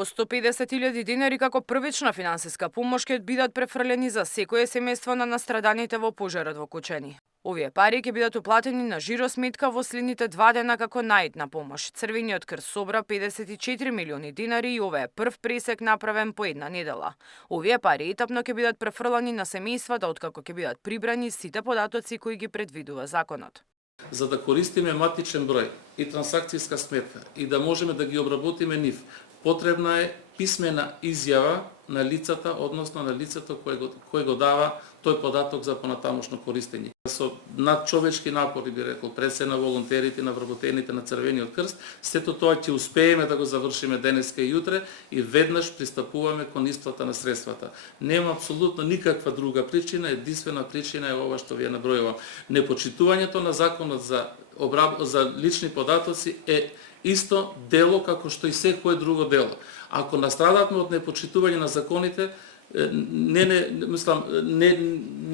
По 150.000 денари како првична финансиска помош ќе бидат префрлени за секое семејство на настраданите во пожарот во Кучани. Овие пари ќе бидат уплатени на жиросметка во следните 2 дена како наидна помош. Црвениот крст собра 54 милиони денари и ова е прв пресек направен по една недела. Овие пари етапно ќе бидат префрлани на семејствата откако ќе бидат прибрани сите податоци кои ги предвидува законот. За да користиме матичен број и трансакцијска сметка и да можеме да ги обработиме нив, потребна е писмена изјава на лицата, односно на лицето кој го дава тој податок за понатамошно користење. Со надчовечки напори, би рекол, пред се на волонтерите, на вработените на Црвениот крст, сето тоа ќе успееме да го завршиме денеска и утре и веднаш пристапуваме кон исплата на средствата. Нема апсолутно никаква друга причина, единствена причина е ова што вие набројувам. Непочитувањето на законот за лични податоци е исто дело како што и секое друго дело. Ако настрадавме од непочитување на законите,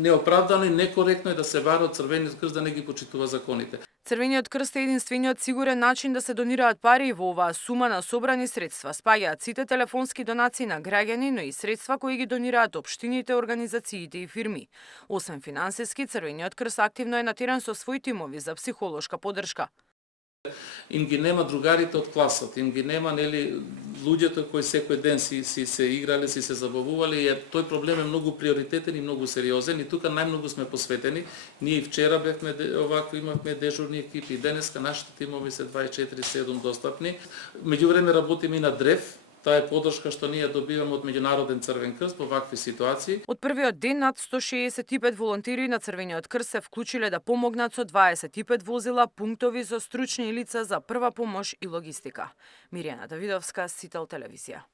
неоправдано и некоректно е да се бара од Црвениот крст да не ги почитува законите. Црвениот крст е единствениот сигурен начин да се донираат пари и во оваа сума на собрани средства спаѓаат сите телефонски донации на граѓани, но и средства кои ги донираат општините, организациите и фирми. Освен финансиски, Црвениот крст активно е на терен со своји тимови за психолошка поддршка. Им ги нема другарите од класот, им ги нема луѓето кои секој ден си се играле, си се забавувале и тој проблем е многу приоритетен и многу сериозен и тука најмногу сме посветени. Ние и вчера бевме овакви, имавме дежурни екипи и денеска нашите тимови се 24/7 достапни. Меѓувреме работиме и на древ. Таа е поддршка што ние добиваме од Меѓународен Црвен крст во вакви ситуации. Од првиот ден над 165 волонтери на Црвениот крст се вклучиле да помогнат со 25 возила, пунктови за стручни лица за прва помош и логистика. Миријана Давидовска, Сител телевизија.